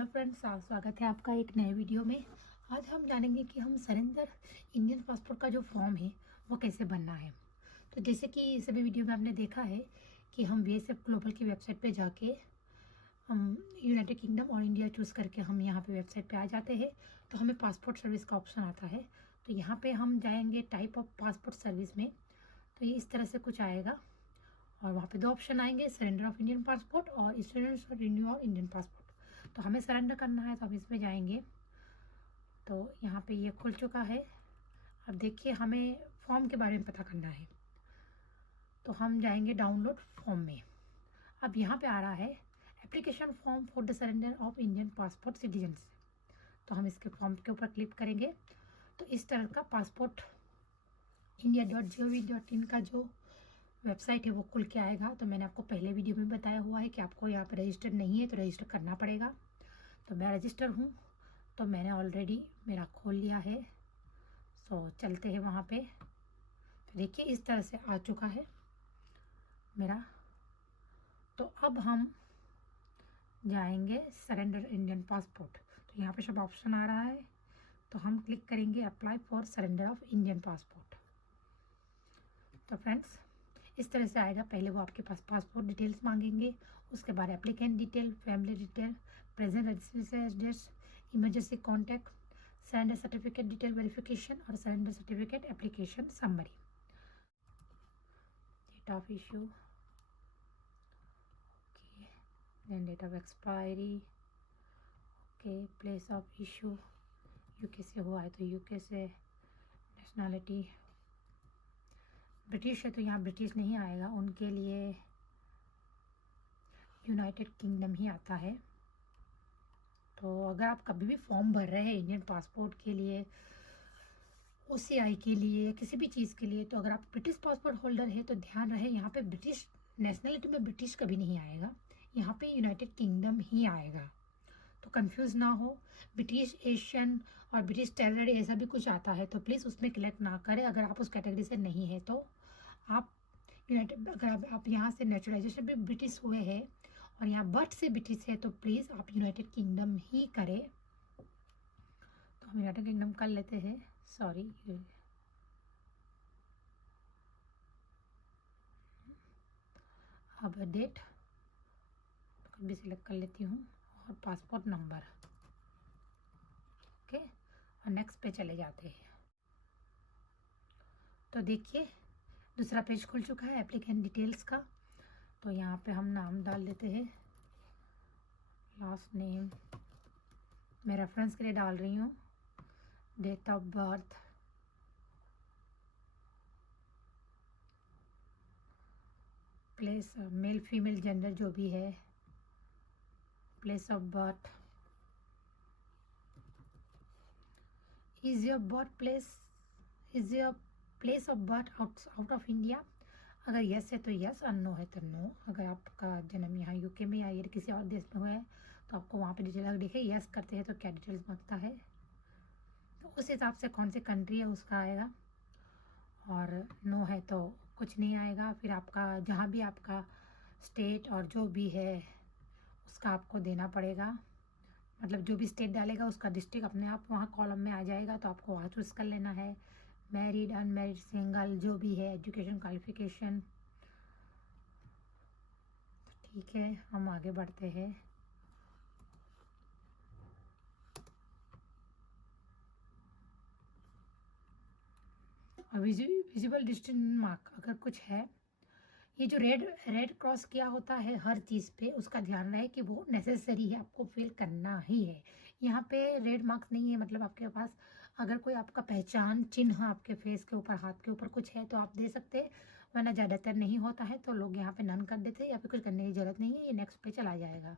Hello friends, स्वागत है आपका एक नए वीडियो में। आज हम जानेंगे कि हम सरेंडर इंडियन पासपोर्ट का जो फॉर्म है वो कैसे भरना है। तो जैसे कि सभी वीडियो में आपने देखा है कि हम बीएसएफ ग्लोबल की वेबसाइट पे जाके हम यूनाइटेड किंगडम और इंडिया चूज़ करके हम यहाँ पे वेबसाइट पे आ जाते हैं। तो हमें पासपोर्ट सर्विस का ऑप्शन आता है। तो यहाँ पे हम जाएंगे टाइप ऑफ पासपोर्ट सर्विस में। तो ये इस तरह से कुछ आएगा और वहाँ पे दो ऑप्शन आएंगे, सरेंडर ऑफ इंडियन पासपोर्ट और इंश्योरेंस और रिन्यू और इंडियन पासपोर्ट। तो हमें सरेंडर करना है तो हम इसमें जाएंगे। तो यहाँ पे ये खुल चुका है। अब देखिए, हमें फॉर्म के बारे में पता करना है तो हम जाएंगे डाउनलोड फॉर्म में। अब यहाँ पे आ रहा है application form for the surrender of Indian passport citizens. तो हम इसके फॉर्म के ऊपर क्लिक करेंगे तो इस तरह का पासपोर्ट india.gov.in का जो वेबसाइट है वो खुल के आएगा। तो मैंने आपको पहले वीडियो में बताया हुआ है कि आपको यहाँ पे रजिस्टर नहीं है तो रजिस्टर करना पड़ेगा। तो मैं रजिस्टर हूँ तो मैंने ऑलरेडी मेरा खोल लिया है। सो चलते हैं वहाँ पे। तो देखिए इस तरह से आ चुका है मेरा। तो अब हम जाएंगे सरेंडर इंडियन पासपोर्ट। तो यहाँ पे सब ऑप्शन आ रहा है तो हम क्लिक करेंगे apply for surrender of Indian passport. तो फ्रेंड्स इस तरह से आएगा। पहले वो आपके पास पासपोर्ट डिटेल्स मांगेंगे, उसके बाद applicant detail, family detail, present residential address, emergency contact, surrender certificate detail verification और surrender certificate application summary, date of issue, okay, then date of expiry, okay, place of issue, UK से हुआ है तो UK से, nationality British है तो यहाँ British नहीं आएगा, उनके लिए यूनाइटेड किंगडम ही आता है। तो अगर आप कभी भी फॉर्म भर रहे हैं इंडियन पासपोर्ट के लिए, ओसीआई के लिए या किसी भी चीज़ के लिए, तो अगर आप ब्रिटिश पासपोर्ट होल्डर है तो ध्यान रहे यहाँ पे ब्रिटिश नेशनलिटी में ब्रिटिश कभी नहीं आएगा, यहाँ पे यूनाइटेड किंगडम ही आएगा। तो कंफ्यूज ना हो, ब्रिटिश एशियन और ब्रिटिश टेररिस्ट ऐसा भी कुछ आता है तो प्लीज़ उसमें क्लिक ना करें। अगर आप उस कैटेगरी से नहीं है तो आप यूनाइटेड, अगर आप यहाँ से नेचुरलाइजेशन भी ब्रिटिश हुए हैं और यहाँ बर्थ से ब्रिटिश है तो प्लीज़ आप यूनाइटेड किंगडम ही करें। तो हम यूनाइटेड किंगडम कर लेते हैं। सॉरी, अब डेट भी सिलेक्ट कर लेती हूँ और पासपोर्ट नंबर, ओके, और नेक्स्ट पे चले जाते हैं। तो देखिए दूसरा पेज खुल चुका है एप्लीकेंट डिटेल्स का। तो यहाँ पे हम नाम डाल देते हैं, लास्ट नेम मैं रेफरेंस के लिए डाल रही हूँ, date of birth, place, male female gender जो भी है, place of birth, is your birth place, is your place of birth out of India. अगर यस है तो यस और नो है तो नो। अगर आपका जन्म यहाँ यूके में या किसी और देश में हुआ है तो आपको वहाँ पे डिटेल अगर देखे यस करते हैं तो क्या डिटेल्स मांगता है तो उस हिसाब से कौन सी कंट्री है उसका आएगा, और नो है तो कुछ नहीं आएगा। फिर आपका जहाँ भी आपका स्टेट और जो भी है उसका आपको देना पड़ेगा, मतलब जो भी स्टेट डालेगा उसका डिस्ट्रिक्ट अपने आप वहाँ कॉलम में आ जाएगा तो आपको वहाँ चूज़ कर लेना है। मैरिड, अनमैरिड, सिंगल जो भी है, एजुकेशन क्वालिफिकेशन। ठीक है, हम आगे बढ़ते हैं। विजिबल डिस्टेंस मार्क अगर कुछ है, ये जो रेड क्रॉस किया होता है हर चीज़ पे उसका ध्यान रहे कि वो नेसेसरी है, आपको फिल करना ही है। यहाँ पे रेड मार्क्स नहीं है, मतलब आपके पास अगर कोई आपका पहचान चिन्ह आपके फेस के ऊपर, हाथ के ऊपर कुछ है तो आप दे सकते हैं, वरना ज़्यादातर नहीं होता है तो लोग यहाँ पे नन कर देते हैं या फिर कुछ करने की ज़रूरत नहीं है, ये नेक्स्ट पे चला जाएगा।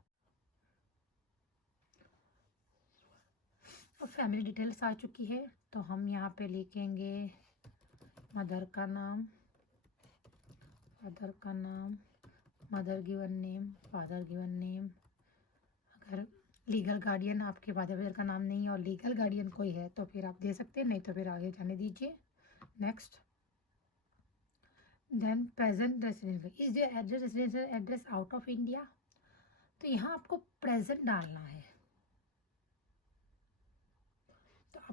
और फैमिली डिटेल्स आ चुकी है तो हम यहाँ पे लिखेंगे मदर का नाम, फादर का नाम, mother given name, father given name. अगर लीगल गार्डियन आपके फादर का नाम नहीं है और लीगल गार्डियन कोई है तो फिर आप दे सकते हैं, नहीं तो फिर आगे जाने दीजिए। Next, then present residence, is your address residential address out of India. तो यहाँ आपको प्रेजेंट डालना है,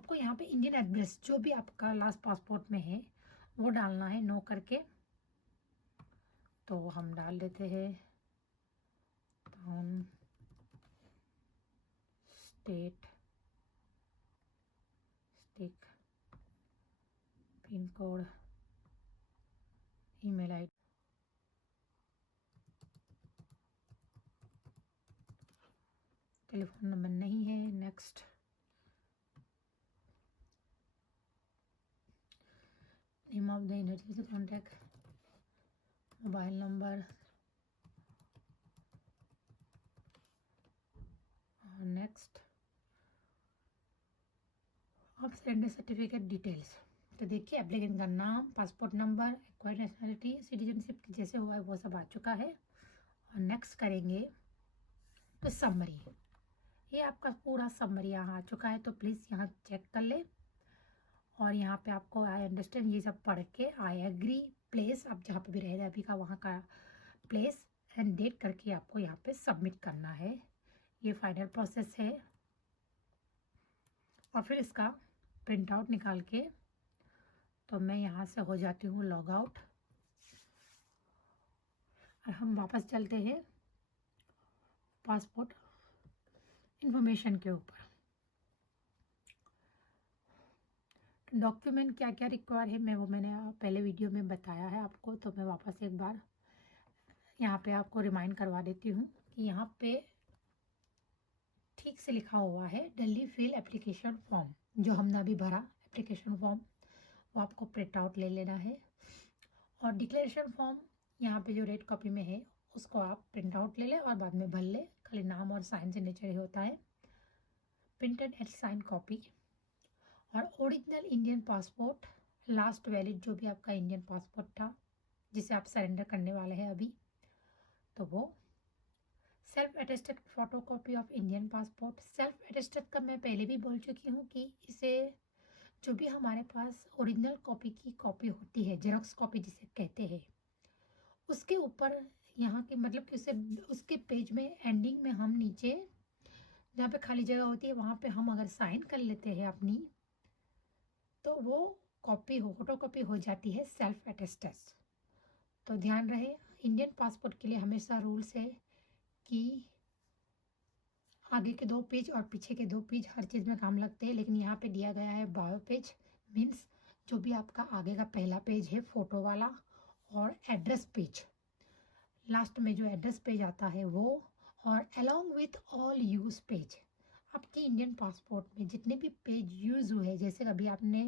आपको यहाँ पे इंडियन एड्रेस जो भी आपका लास्ट पासपोर्ट में है वो डालना है, नो करके। तो हम डाल देते हैं town, state, stick, pin code, email ID, telephone number नहीं है, next. Name of the emergency contact, mobile number और नेक्स्ट। अब सरेंडर सर्टिफिकेट डिटेल्स। तो देखिए एप्लीकेंट का नाम, passport number, acquired nationality, citizenship जैसे हुआ है वो सब आ चुका है। और नेक्स्ट करेंगे तो समरी, ये आपका पूरा समरी यहाँ आ चुका है। तो प्लीज़ यहाँ चेक कर ले और यहाँ पे आपको आई अंडरस्टैंड ये सब पढ़ के आई एग्री, प्लेस आप जहाँ पे भी रह रहे अभी का वहाँ का प्लेस एंड डेट करके आपको यहाँ पे सबमिट करना है। ये फाइनल प्रोसेस है। और फिर इसका प्रिंट आउट निकाल के तो मैं यहाँ से हो जाती हूँ लॉग आउट और हम वापस चलते हैं पासपोर्ट इंफॉर्मेशन के ऊपर। डॉक्यूमेंट क्या क्या रिक्वायर है मैंने पहले वीडियो में बताया है आपको, तो मैं वापस एक बार यहाँ पे आपको रिमाइंड करवा देती हूँ कि यहाँ पे ठीक से लिखा हुआ है दिल्ली फिल एप्लीकेशन फॉर्म, जो हमने अभी भरा एप्लीकेशन फॉर्म वो आपको प्रिंट आउट ले लेना है। और डिक्लेरेशन फॉर्म यहाँ पे जो रेड कॉपी में है उसको आप प्रिंट आउट ले लें और बाद में भर ले, खाली नाम और साइन सिग्नेचर ही होता है। प्रिंटेड एंड साइन कॉपी और original Indian passport, last valid जो भी आपका इंडियन पासपोर्ट था जिसे आप सरेंडर करने वाले हैं अभी, तो वो। Self attested photo copy of Indian passport. Self attested का मैं पहले भी बोल चुकी हूँ कि इसे जो भी हमारे पास ओरिजिनल कॉपी की कॉपी होती है, जेरोक्स कॉपी जिसे कहते हैं, उसके ऊपर यहाँ की मतलब कि उसे उसके पेज में एंडिंग में हम नीचे जहाँ पे खाली जगह होती है वहाँ पे हम अगर साइन कर लेते हैं अपनी, तो वो कॉपी फोटो कॉपी हो जाती है सेल्फ अटेस्टेड। तो ध्यान रहे इंडियन पासपोर्ट के लिए हमेशा रूल्स है कि आगे के 2 पेज और पीछे के 2 पेज हर चीज़ में काम लगते हैं, लेकिन यहाँ पे दिया गया है बायो पेज, मीन्स जो भी आपका आगे का पहला पेज है फ़ोटो वाला, और एड्रेस पेज लास्ट में जो एड्रेस पेज आता है वो, और along with all use page. आपकी इंडियन पासपोर्ट में जितने भी पेज यूज़ हुए, जैसे कभी आपने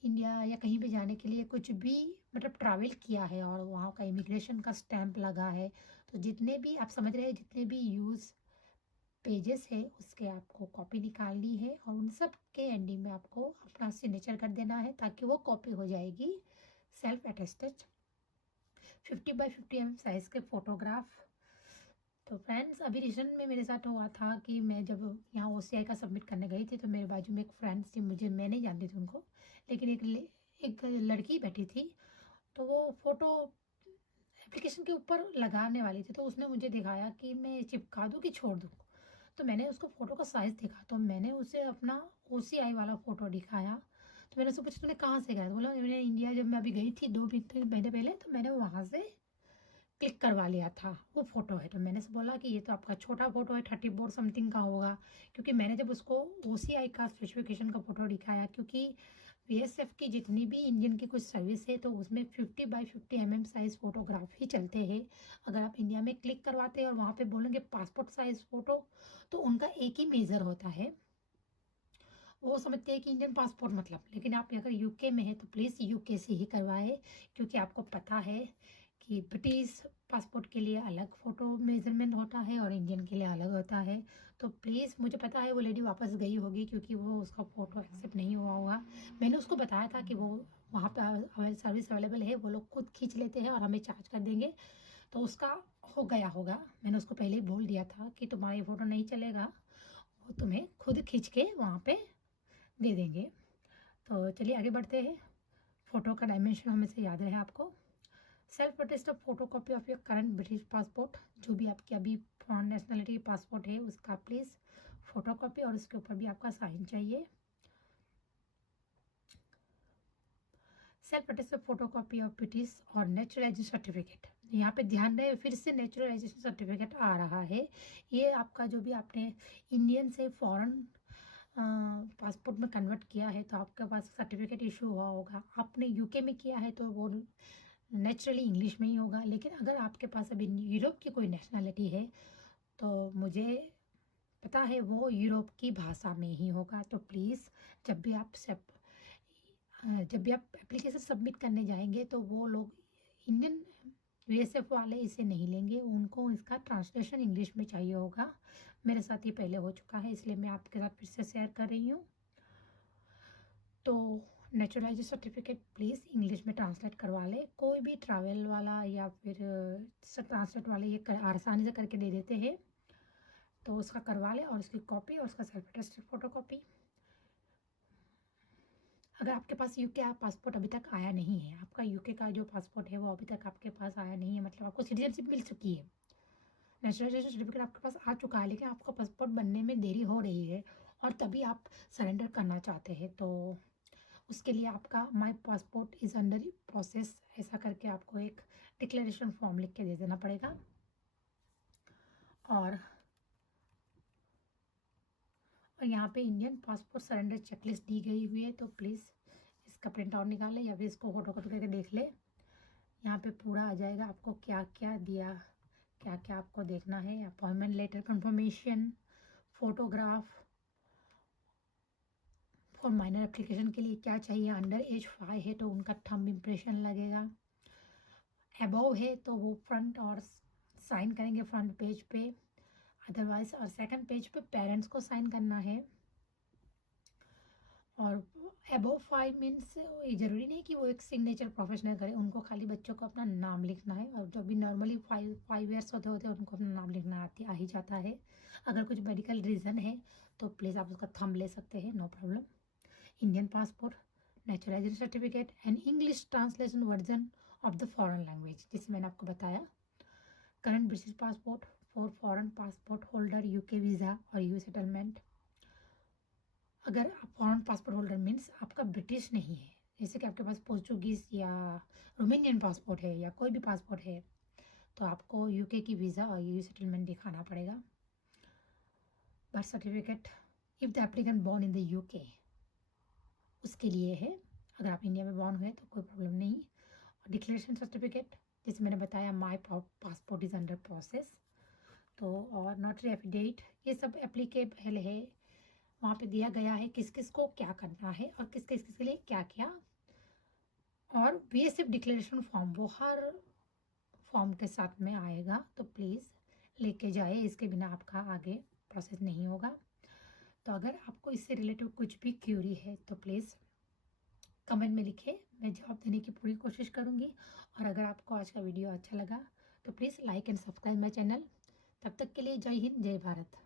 इंडिया या कहीं भी जाने के लिए कुछ भी मतलब ट्रैवल किया है और वहाँ का इमिग्रेशन का स्टैंप लगा है, तो जितने भी आप समझ रहे हैं जितने भी यूज़ पेजेस है उसके आपको कॉपी निकालनी है और उन सब के एंडिंग में आपको अपना सिग्नेचर कर देना है ताकि वो कॉपी हो जाएगी self attested. 50 by 50 mm size के फ़ोटोग्राफ। तो फ्रेंड्स अभी रिसेंट में मेरे साथ हुआ था कि मैं जब यहाँ OCI का सबमिट करने गई थी तो मेरे बाजू में एक फ्रेंड्स थी, मैं नहीं जानती थी उनको, लेकिन एक लड़की बैठी थी, तो वो फ़ोटो एप्लीकेशन के ऊपर लगाने वाली थी, तो उसने मुझे दिखाया कि मैं चिपका दूँ कि छोड़ दूँ। तो मैंने उसको फ़ोटो का साइज़ देखा, तो मैंने उसे अपना OCI वाला फ़ोटो दिखाया। तो मैंने उससे पूछा तूने कहाँ से गया, तो बोला मैंने इंडिया जब मैं अभी गई थी 2 महीने पहले, तो मैंने वहाँ से क्लिक करवा लिया था वो फ़ोटो है। तो मैंने से बोला कि ये तो आपका छोटा फ़ोटो है, 34 समथिंग का होगा, क्योंकि मैंने जब उसको OCI का स्पेसिफिकेशन का फ़ोटो दिखाया, क्योंकि BSF की जितनी भी इंडियन की कुछ सर्विस है तो उसमें 50 बाई 50 mm साइज़ फ़ोटोग्राफ ही चलते हैं। अगर आप इंडिया में क्लिक करवाते हैं और वहाँ पे बोलेंगे पासपोर्ट साइज़ फ़ोटो, तो उनका एक ही मेज़र होता है, वो समझते हैं कि इंडियन पासपोर्ट मतलब। लेकिन आप अगर UK में है तो प्लीज़ UK से ही करवाए, क्योंकि आपको पता है कि ब्रिटिश पासपोर्ट के लिए अलग फ़ोटो मेज़रमेंट होता है और इंडियन के लिए अलग होता है। तो प्लीज़, मुझे पता है वो लेडी वापस गई होगी क्योंकि वो उसका फ़ोटो एक्सेप्ट नहीं हुआ होगा। मैंने उसको बताया था कि वो वहाँ पे सर्विस अवेलेबल है, वो लोग खुद खींच लेते हैं और हमें चार्ज कर देंगे, तो उसका हो गया होगा। मैंने उसको पहले ही बोल दिया था कि तुम्हारा ये फ़ोटो नहीं चलेगा, वो तुम्हें खुद खींच के वहाँ पे दे देंगे। तो चलिए आगे बढ़ते हैं। फ़ोटो का डायमेंशन हमेशा याद रहे आपको। Self attested photo copy of your current British passport, जो भी आपकी अभी फॉरेन नेशनलिटी पासपोर्ट है उसका प्लीज़ फ़ोटो कॉपी, और उसके ऊपर भी आपका साइन चाहिए। Self attested photocopy of British और नेचुरलाइजेशन सर्टिफिकेट। यहाँ पे ध्यान रहे, फिर से नेचुरलाइजेशन सर्टिफिकेट आ रहा है। ये आपका जो भी आपने इंडियन से फॉरेन पासपोर्ट में कन्वर्ट किया है तो आपके पास सर्टिफिकेट इशू हुआ होगा। आपने यूके में किया है तो वो नेचुरली इंग्लिश में ही होगा, लेकिन अगर आपके पास अभी यूरोप की कोई नेशनैलिटी है तो मुझे पता है वो यूरोप की भाषा में ही होगा। तो प्लीज़ जब भी आप एप्लीकेशन सबमिट करने जाएंगे तो वो लोग इंडियन वीएसएफ वाले इसे नहीं लेंगे, उनको इसका ट्रांसलेशन इंग्लिश में चाहिए होगा। मेरे साथ ये पहले हो चुका है, इसलिए मैं आपके साथ फिर से शेयर कर रही हूँ। तो नेचुरलाइजेशन सर्टिफिकेट प्लीज़ इंग्लिश में ट्रांसलेट करवा ले। कोई भी ट्रैवल वाला या फिर ट्रांसलेट वाले ये आसानी से करके दे देते हैं, तो उसका करवा ले और उसकी कॉपी और उसका सेल्फ अटेस्टेड फोटोकॉपी। अगर आपके पास यूके पासपोर्ट अभी तक आया नहीं है, आपका यूके का जो पासपोर्ट है वो अभी तक आपके पास आया नहीं है, मतलब आपको सिटीजनशिप मिल चुकी है, नेचुरलाइजेशन सर्टिफिकेट आपके पास आ चुका है, लेकिन आपका पासपोर्ट बनने में देरी हो रही है और तभी आप सरेंडर करना चाहते हैं, तो उसके लिए आपका माई पासपोर्ट इज़ अंडर प्रोसेस ऐसा करके आपको एक डिक्लेरेशन फॉर्म लिख के दे देना पड़ेगा। और यहाँ पे इंडियन पासपोर्ट सरेंडर चेकलिस्ट दी गई हुई है, तो प्लीज़ इसका प्रिंट आउट निकालें या फिर इसको फोटोकॉपी करके देख ले। यहाँ पे पूरा आ जाएगा आपको क्या क्या दिया, क्या क्या आपको देखना है। Appointment letter confirmation, photograph for minor application के लिए क्या चाहिए, अंडर एज 5 है तो उनका थंब इम्प्रेशन लगेगा, अबव है तो वो फ्रंट और साइन करेंगे फ्रंट पेज पे, अदरवाइज और सेकंड पेज पे पेरेंट्स को साइन करना है। और अबव 5 मीन्स ये ज़रूरी नहीं कि वो एक सिग्नेचर प्रोफेशनल करे, उनको खाली बच्चों को अपना नाम लिखना है, और जो भी नॉर्मली 5 ईयर्स होते होते उनको अपना नाम लिखना आ ही जाता है। अगर कुछ मेडिकल रीज़न है तो प्लीज़ आप उसका थंब ले सकते हैं, no problem. Indian passport, naturalisation certificate and English translation version of the foreign language, जिसे मैंने आपको बताया। Current British passport for foreign passport holder, UK visa और यू सेटलमेंट। अगर आप फॉरेन पासपोर्ट होल्डर मीन्स आपका ब्रिटिश नहीं है, जैसे कि आपके पास पोर्चुगीज़ या रोमेनियन पासपोर्ट है या कोई भी पासपोर्ट है, तो आपको यूके की वीज़ा और यू सेटलमेंट दिखाना पड़ेगा। Birth certificate if the applicant born in the UK, उसके लिए है। अगर आप इंडिया में बॉर्न हुए तो कोई प्रॉब्लम नहीं। और डिक्लेरेशन सर्टिफिकेट, जैसे मैंने बताया माई पासपोर्ट इज़ अंडर प्रोसेस, तो और नोटरी एफिडेविट, ये सब एप्लीकेबल है। वहाँ पे दिया गया है किस किस को क्या करना है और किस किस के लिए क्या क्या। और बीएसएफ डिक्लेरेशन फॉर्म वो हर फॉर्म के साथ में आएगा, तो प्लीज़ लेके जाए, इसके बिना आपका आगे प्रोसेस नहीं होगा। तो अगर आपको इससे रिलेटेड कुछ भी क्यूरी है तो प्लीज़ कमेंट में लिखें, मैं जवाब देने की पूरी कोशिश करूँगी। और अगर आपको आज का वीडियो अच्छा लगा तो please like and subscribe my channel. तब तक के लिए जय हिंद, जय भारत।